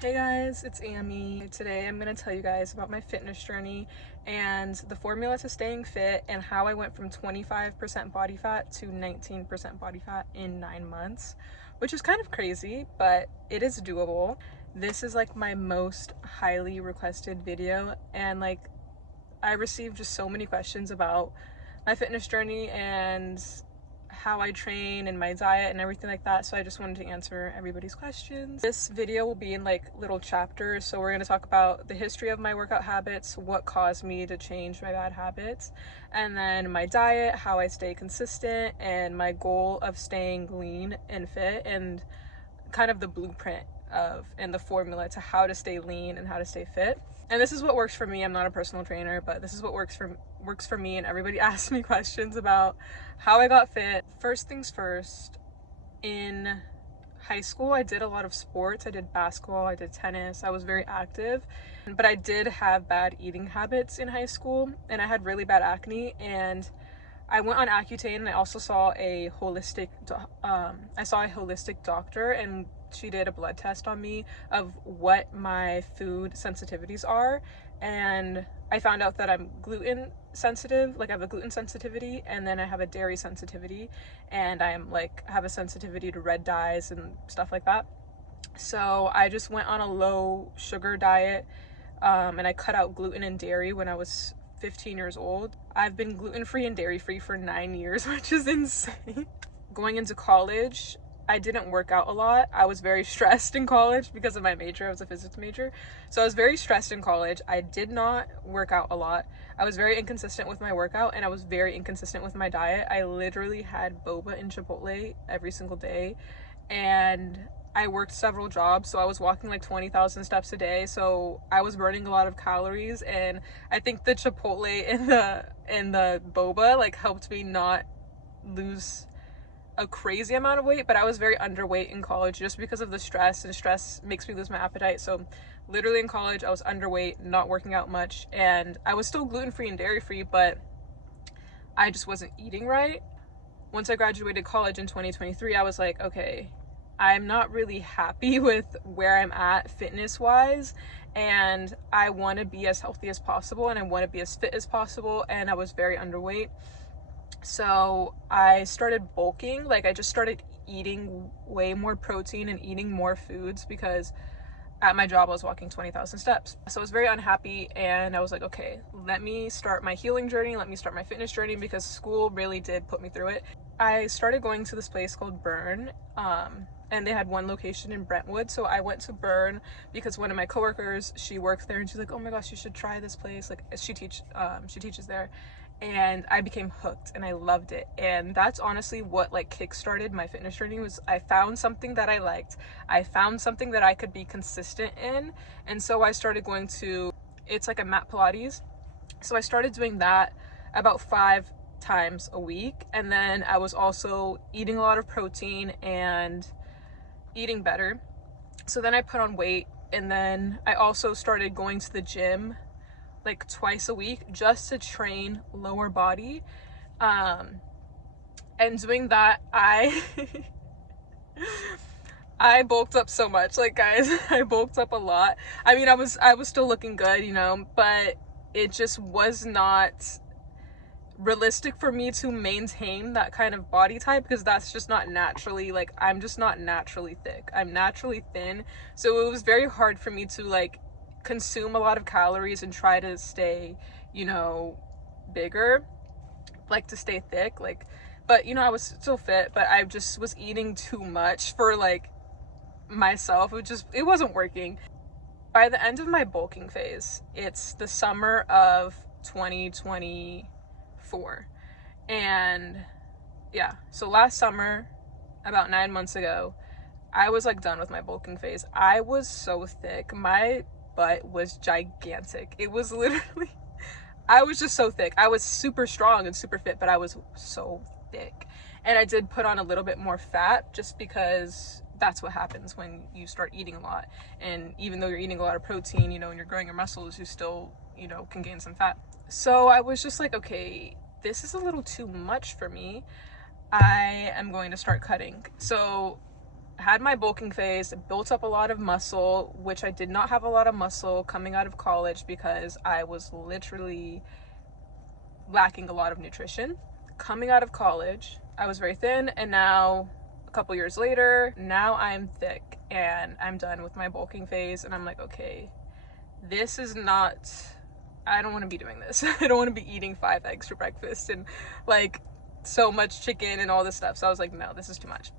Hey guys, it's Amy. Today I'm going to tell you guys about my fitness journey and the formula to staying fit and how I went from 25% body fat to 19% body fat in 9 months, which is kind of crazy, but it is doable. This is like my most highly requested video, and I received just so many questions about my fitness journey and how I train and my diet and everything like that, so I just wanted to answer everybody's questions. This video will be in like little chapters, so we're going to talk about the history of my workout habits, what caused me to change my bad habits, and then my diet, how I stay consistent, and my goal of staying lean and fit, and kind of the blueprint of and the formula to how to stay lean and how to stay fit. And this is what works for me. I'm not a personal trainer, but this is what works for me. And everybody asks me questions about how I got fit. First things first, in high school I did a lot of sports. I did basketball, I did tennis, I was very active, but I did have bad eating habits in high school, and I had really bad acne, and I went on Accutane, and I also saw a holistic doctor, and she did a blood test on me of what my food sensitivities are, and I found out that I'm gluten sensitive. Like, I have a gluten sensitivity, and then I have a dairy sensitivity, and have a sensitivity to red dyes and stuff like that. So I just went on a low sugar diet, and I cut out gluten and dairy when I was 15 years old. I've been gluten-free and dairy-free for 9 years, which is insane. Going into college, I didn't work out a lot. I was very stressed in college because of my major. I was a physics major. So I was very stressed in college. I did not work out a lot. I was very inconsistent with my workout, and I was very inconsistent with my diet. I literally had boba and Chipotle every single day, and I worked several jobs, so I was walking like 20,000 steps a day, so I was burning a lot of calories, and I think the Chipotle and the boba like helped me not lose a crazy amount of weight, but I was very underweight in college just because of the stress, and stress makes me lose my appetite. So literally in college I was underweight, not working out much, and I was still gluten-free and dairy-free, but I just wasn't eating right. Once I graduated college in 2023, I was like, okay, I'm not really happy with where I'm at fitness wise, and I want to be as healthy as possible, and I want to be as fit as possible, and I was very underweight. So I started bulking. Like, I just started eating way more protein and eating more foods because at my job I was walking 20,000 steps. So I was very unhappy, and I was like, okay, let me start my healing journey, let me start my fitness journey, because school really did put me through it. I started going to this place called Burn, and they had one location in Brentwood, so I went to Burn because one of my coworkers, she works there, and she's like, oh my gosh, you should try this place. Like, she teaches there, and I became hooked, and I loved it. And that's honestly what like kickstarted my fitness journey. Was I found something that I liked, I found something that I could be consistent in, and so I started going to, it's like a mat Pilates, so I started doing that about 5 times a week, and then I was also eating a lot of protein and eating better. So then I put on weight, and then I also started going to the gym like twice a week just to train lower body. And doing that, I bulked up so much. Like, guys, I bulked up a lot. I mean, I was still looking good, but it just was not realistic for me to maintain that kind of body type, because that's just not naturally, like, I'm just not naturally thick. I'm naturally thin. So it was very hard for me to like consume a lot of calories and try to stay, bigger, like to stay thick, like, but I was still fit, but I just was eating too much for like myself. It wasn't working. By the end of my bulking phase, it's the summer of 2024, and yeah, so last summer, about 9 months ago, I was like done with my bulking phase. I was so thick. My butt was gigantic. It was literally, I was just so thick. I was super strong and super fit, but I was so thick. And I did put on a little bit more fat just because that's what happens when you start eating a lot. And even though you're eating a lot of protein, and you're growing your muscles, you still, can gain some fat. So I was just like, okay, this is a little too much for me. I am going to start cutting. So had my bulking phase, built up a lot of muscle, which I did not have a lot of muscle coming out of college because I was literally lacking a lot of nutrition. Coming out of college, I was very thin, and now a couple years later, now I'm thick and I'm done with my bulking phase, and I'm like, okay, this is not, I don't want to be doing this. I don't want to be eating 5 eggs for breakfast and like so much chicken and all this stuff. So I was like, no, this is too much.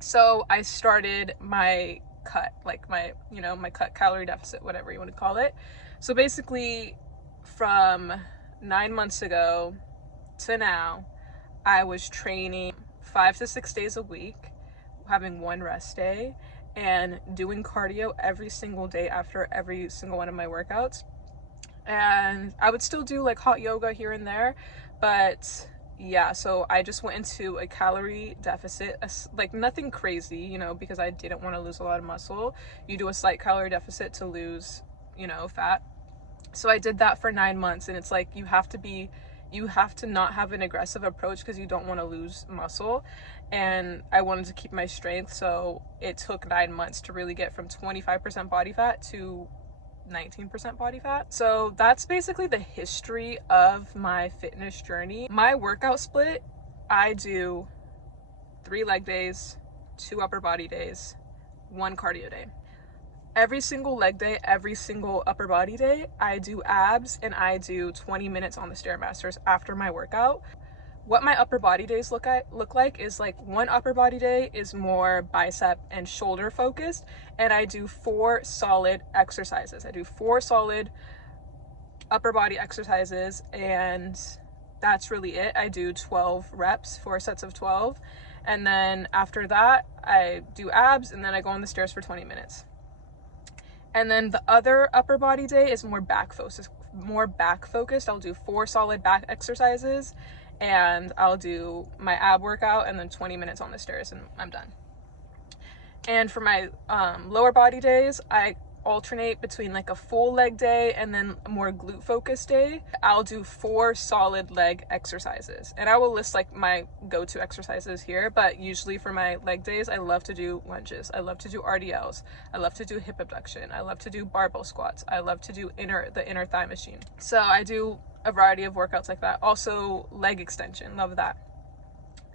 So I started my cut, like my, my cut calorie deficit, whatever you want to call it. So basically from 9 months ago to now, I was training 5 to 6 days a week, having 1 rest day, and doing cardio every single day after every single one of my workouts. And I would still do like hot yoga here and there, but yeah, so I just went into a calorie deficit, like nothing crazy, because I didn't want to lose a lot of muscle. You do a slight calorie deficit to lose, fat. So I did that for 9 months, and it's like you have to not have an aggressive approach because you don't want to lose muscle. And I wanted to keep my strength, so it took 9 months to really get from 25% body fat to 19% body fat. So that's basically the history of my fitness journey. My workout split, I do 3 leg days, 2 upper body days, 1 cardio day. Every single leg day, every single upper body day, I do abs, and I do 20 minutes on the Stairmasters after my workout. What my upper body days look like is like 1 upper body day is more bicep and shoulder focused, and I do 4 solid exercises. I do 4 solid upper body exercises, and that's really it. I do 12 reps, 4 sets of 12, and then after that I do abs, and then I go on the stairs for 20 minutes. And then the other upper body day is more back focused. I'll do 4 solid back exercises, and I'll do my ab workout and then 20 minutes on the stairs, and I'm done. And for my lower body days, I alternate between like a full leg day and then a more glute focused day. I'll do 4 solid leg exercises, and I will list like my go-to exercises here, but usually for my leg days, I love to do lunges, I love to do RDLs, I love to do hip abduction, I love to do barbell squats, I love to do the inner thigh machine. So I do a variety of workouts like that. Also leg extension, love that.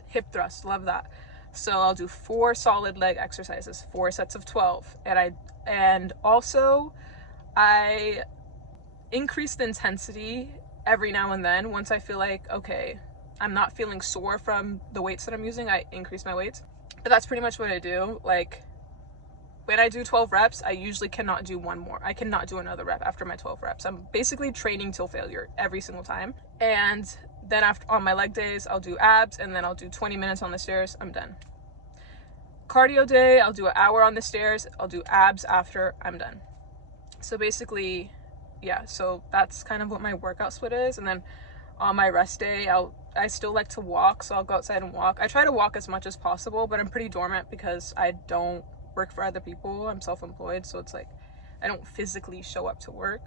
Hip thrust, love that. So I'll do 4 solid leg exercises, 4 sets of 12, and also I increase the intensity every now and then. Once I feel like, okay, I'm not feeling sore from the weights that I'm using, I increase my weights. But that's pretty much what I do. Like when I do 12 reps, I usually cannot do one more. I cannot do another rep after my 12 reps. I'm basically training till failure every single time. And then after, on my leg days, I'll do abs, and then I'll do 20 minutes on the stairs. I'm done. Cardio day, I'll do an hour on the stairs. I'll do abs after, I'm done. So basically, yeah, so that's kind of what my workout split is. And then on my rest day, I still like to walk, so I'll go outside and walk. I try to walk as much as possible, but I'm pretty dormant because I don't work for other people. I'm self-employed, so it's like I don't physically show up to work.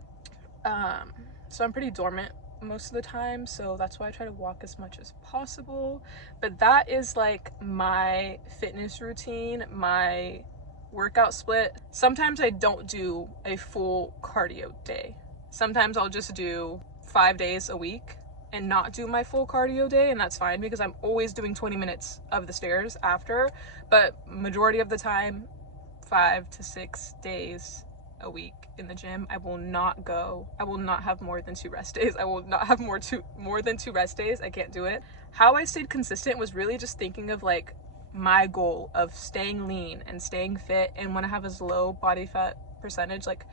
So I'm pretty dormant most of the time, so that's why I try to walk as much as possible. But that is like my fitness routine, my workout split. Sometimes I don't do a full cardio day. Sometimes I'll just do 5 days a week and not do my full cardio day, and that's fine because I'm always doing 20 minutes of the stairs after. But majority of the time, 5 to 6 days a week in the gym, I will not have more than 2 rest days. I will not have more than 2 rest days. I can't do it. How I stayed consistent was really just thinking of like my goal of staying lean and staying fit, and want to have as low body fat percentage like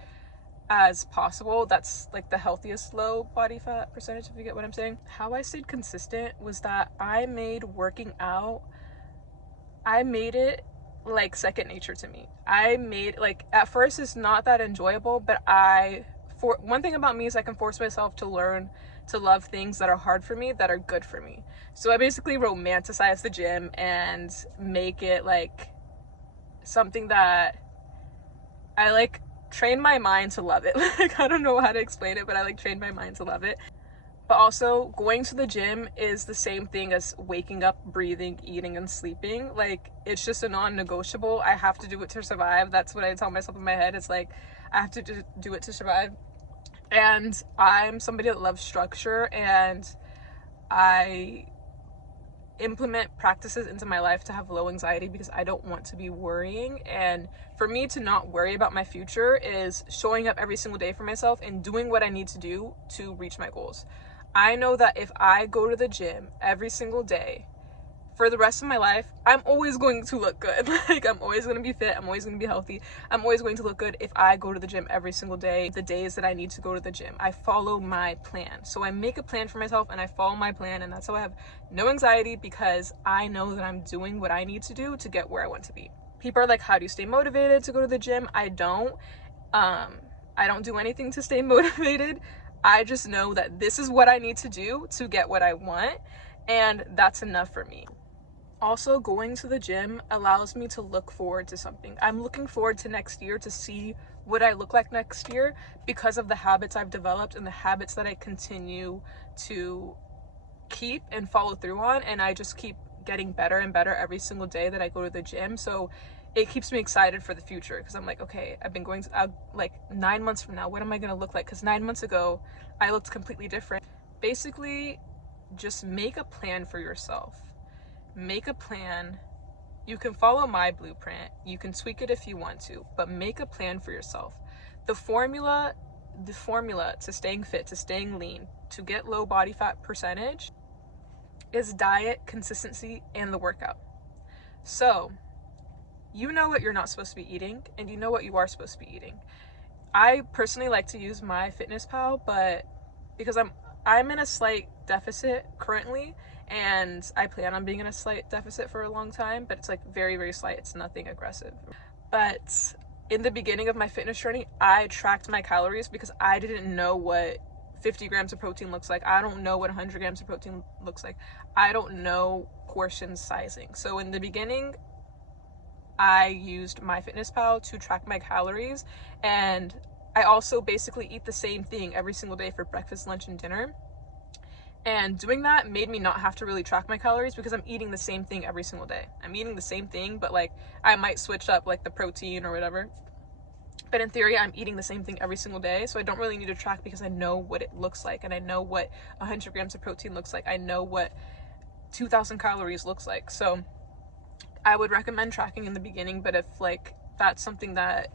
as possible. That's like the healthiest low body fat percentage, if you get what I'm saying. How I stayed consistent was that I made working out, I made it like second nature to me. I made like, at first it's not that enjoyable, but for one thing about me is I can force myself to learn to love things that are hard for me, that are good for me. So I basically romanticize the gym and make it like something that I like train my mind to love it. Like, I don't know how to explain it, but I like train my mind to love it. But also, going to the gym is the same thing as waking up, breathing, eating, and sleeping. Like, it's just a non-negotiable. I have to do it to survive. That's what I tell myself in my head. It's like, I have to do it to survive. And I'm somebody that loves structure, and I implement practices into my life to have low anxiety because I don't want to be worrying. And for me to not worry about my future is showing up every single day for myself and doing what I need to do to reach my goals. I know that if I go to the gym every single day for the rest of my life, I'm always going to look good. Like, I'm always going to be fit, I'm always going to be healthy, I'm always going to look good if I go to the gym every single day. The days that I need to go to the gym, I follow my plan. So I make a plan for myself and I follow my plan, and that's how I have no anxiety, because I know that I'm doing what I need to do to get where I want to be. People are like, how do you stay motivated to go to the gym? I don't do anything to stay motivated. I just know that this is what I need to do to get what I want, and that's enough for me. Also, going to the gym allows me to look forward to something. I'm looking forward to next year to see what I look like next year because of the habits I've developed and the habits that I continue to keep and follow through on, and I just keep getting better and better every single day that I go to the gym. So it keeps me excited for the future, because I'm like, okay, I've been going to, like, 9 months from now, what am I going to look like? Because 9 months ago, I looked completely different. Basically, just make a plan for yourself. Make a plan. You can follow my blueprint. You can tweak it if you want to, but make a plan for yourself. The formula to staying fit, to staying lean, to get low body fat percentage is diet, consistency, and the workout. So, you know what you're not supposed to be eating, and you know what you are supposed to be eating. I personally like to use MyFitnessPal, but because I'm in a slight deficit currently, and I plan on being in a slight deficit for a long time, but it's like very, very slight. It's nothing aggressive. But in the beginning of my fitness journey, I tracked my calories because I didn't know what 50 grams of protein looks like. I don't know what 100 grams of protein looks like. I don't know portion sizing. So in the beginning, I used MyFitnessPal to track my calories, and I also basically eat the same thing every single day for breakfast, lunch, and dinner. And doing that made me not have to really track my calories because I'm eating the same thing every single day. I'm eating the same thing, but like I might switch up like the protein or whatever. But in theory, I'm eating the same thing every single day, so I don't really need to track because I know what it looks like, and I know what 100 grams of protein looks like. I know what 2,000 calories looks like. So I would recommend tracking in the beginning, but if like that's something that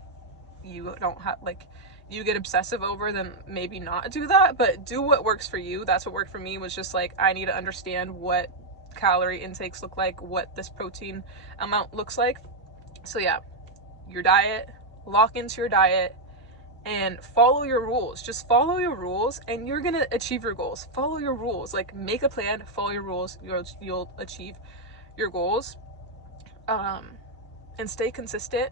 you don't have, like you get obsessive over, then maybe not do that, but do what works for you. That's what worked for me, was just like, I need to understand what calorie intakes look like, what this protein amount looks like. So yeah, your diet, lock into your diet and follow your rules. Just follow your rules and you're gonna achieve your goals. Follow your rules, like make a plan, follow your rules, you'll achieve your goals. And stay consistent,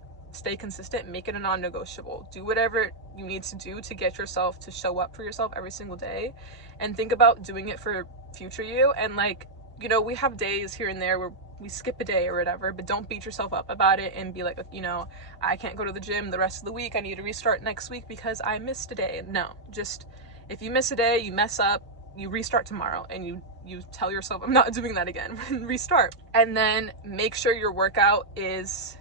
make it a non-negotiable. Do whatever you need to do to get yourself to show up for yourself every single day, and think about doing it for future you. And like, you know, we have days here and there where we skip a day or whatever, but don't beat yourself up about it and be like, you know, I can't go to the gym the rest of the week, I need to restart next week because I missed a day. No, just if you miss a day, you mess up, you restart tomorrow, and you tell yourself, I'm not doing that again, and restart. And then make sure your workout is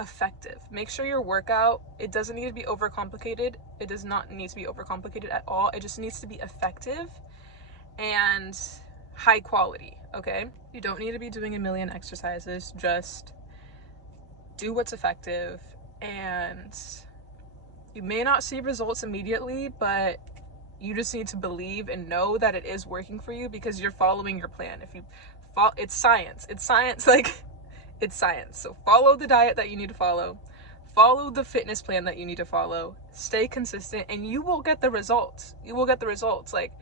effective. Make sure your workout, it doesn't need to be overcomplicated. It does not need to be overcomplicated at all. It just needs to be effective and high quality, okay? You don't need to be doing a million exercises. Just do what's effective, and you may not see results immediately, but you just need to believe and know that it is working for you because you're following your plan. If you follow, it's science, like it's science. So follow the diet that you need to follow the fitness plan that you need to follow, stay consistent, and you will get the results. Like,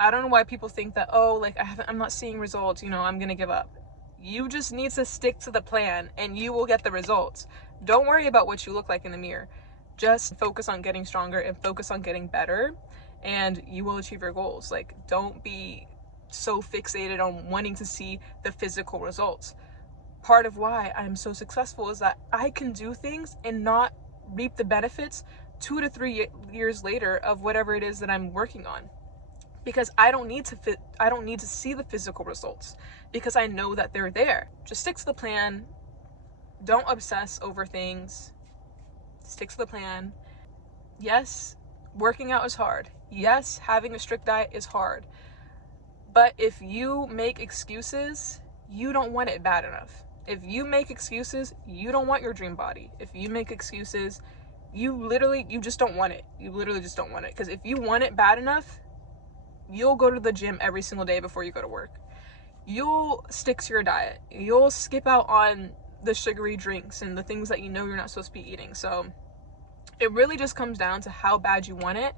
I don't know why people think that, oh, like I'm not seeing results, you know, I'm gonna give up. You just need to stick to the plan and you will get the results. Don't worry about what you look like in the mirror. Just focus on getting stronger and focus on getting better, and you will achieve your goals. Like, don't be so fixated on wanting to see the physical results. Part of why I'm so successful is that I can do things and not reap the benefits 2 to 3 years later of whatever it is that I'm working on, because I don't need to see the physical results, because I know that they're there. Just stick to the plan. Don't obsess over things. Stick to the plan. Yes, working out is hard. Yes, having a strict diet is hard. But if you make excuses, you don't want it bad enough. If you make excuses, you don't want your dream body. If you make excuses, you just don't want it. You literally just don't want it. Because if you want it bad enough, you'll go to the gym every single day before you go to work. You'll stick to your diet. You'll skip out on the sugary drinks and the things that you know you're not supposed to be eating. So it really just comes down to how bad you want it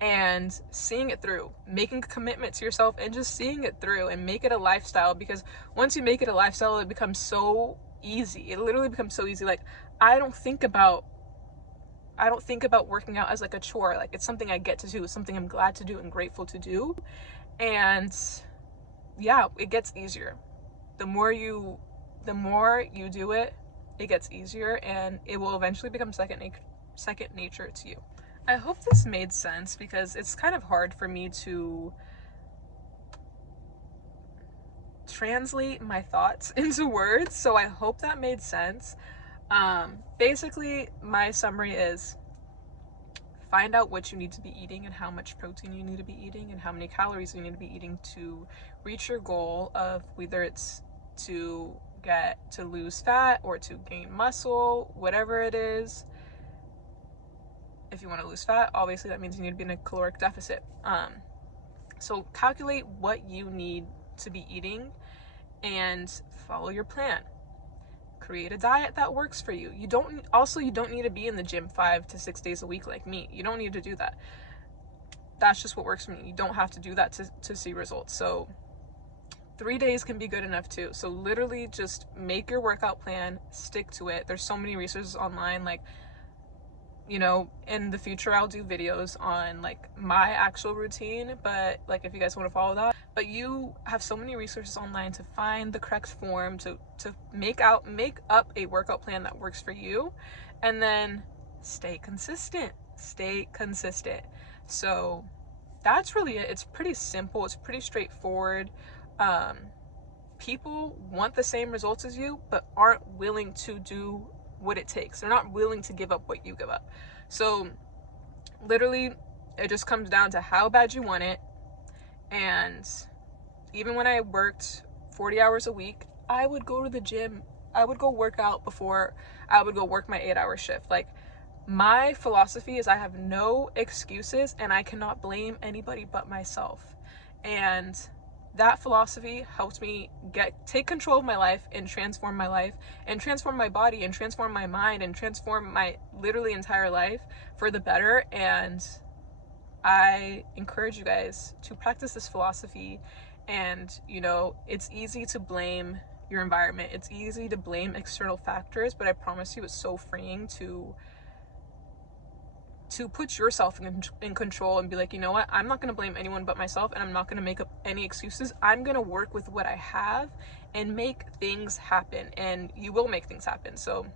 and seeing it through, making a commitment to yourself and just seeing it through and make it a lifestyle. Because once you make it a lifestyle, it becomes so easy. It literally becomes so easy. Like, I don't think about working out as like a chore. Like, it's something I get to do. It's something I'm glad to do and grateful to do. And yeah, it gets easier. The more you do it, it gets easier, and it will eventually become second nature to you. I hope this made sense, because it's kind of hard for me to translate my thoughts into words, so I hope that made sense. Basically, my summary is: find out what you need to be eating and how much protein you need to be eating and how many calories you need to be eating to reach your goal of whether it's to lose fat or to gain muscle, whatever it is. If you want to lose fat, obviously that means you need to be in a caloric deficit. So calculate what you need to be eating and follow your plan. Create a diet that works for you. You don't need to be in the gym 5 to 6 days a week like me. You don't need to do that. That's just what works for me. You don't have to do that to see results. So 3 days can be good enough too. So literally just make your workout plan, stick to it. There's so many resources online. Like, you know, in the future I'll do videos on like my actual routine, but like if you guys want to follow that. But you have so many resources online to find the correct form to make up a workout plan that works for you, and then stay consistent. So that's really it. It's pretty simple. It's pretty straightforward. People want the same results as you, but aren't willing to do what it takes. They're not willing to give up what you give up. So literally, it just comes down to how bad you want it. And even when I worked 40 hours a week, I would go to the gym. I would go work out before I would go work my 8-hour shift. Like, my philosophy is I have no excuses and I cannot blame anybody but myself. And that philosophy helped me take control of my life and transform my life and transform my body and transform my mind and transform my literally entire life for the better. And I encourage you guys to practice this philosophy. And, you know, it's easy to blame your environment. It's easy to blame external factors, but I promise you it's so freeing to put yourself in control and be like, you know what, I'm not going to blame anyone but myself, and I'm not going to make up any excuses. I'm going to work with what I have and make things happen, and you will make things happen. So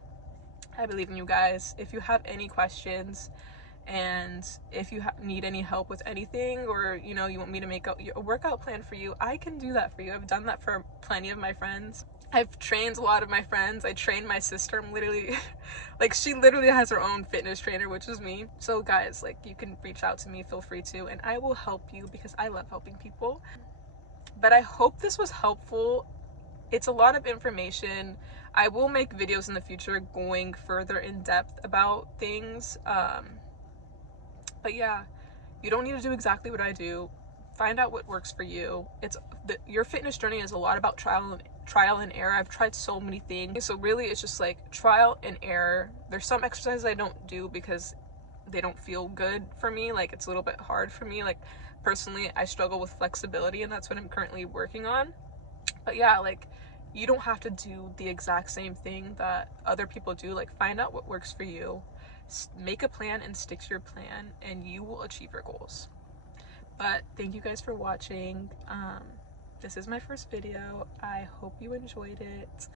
I believe in you guys. If you have any questions, and if you need any help with anything, or you know, you want me to make a workout plan for you, I can do that for you. I've done that for plenty of my friends. I've trained a lot of my friends. I trained my sister. I'm literally like, she literally has her own fitness trainer, which is me. So guys, like, you can reach out to me, feel free to, and I will help you because I love helping people. But I hope this was helpful. It's a lot of information. I will make videos in the future going further in depth about things. But yeah, you don't need to do exactly what I do. Find out what works for you. Your fitness journey is a lot about trial and error. I've tried so many things. So really it's just like trial and error. There's some exercises I don't do because they don't feel good for me. Like, it's a little bit hard for me. Like, personally, I struggle with flexibility, and that's what I'm currently working on. But yeah, like, you don't have to do the exact same thing that other people do. Like, find out what works for you. Make a plan and stick to your plan, and you will achieve your goals. But thank you guys for watching. This is my first video. I hope you enjoyed it.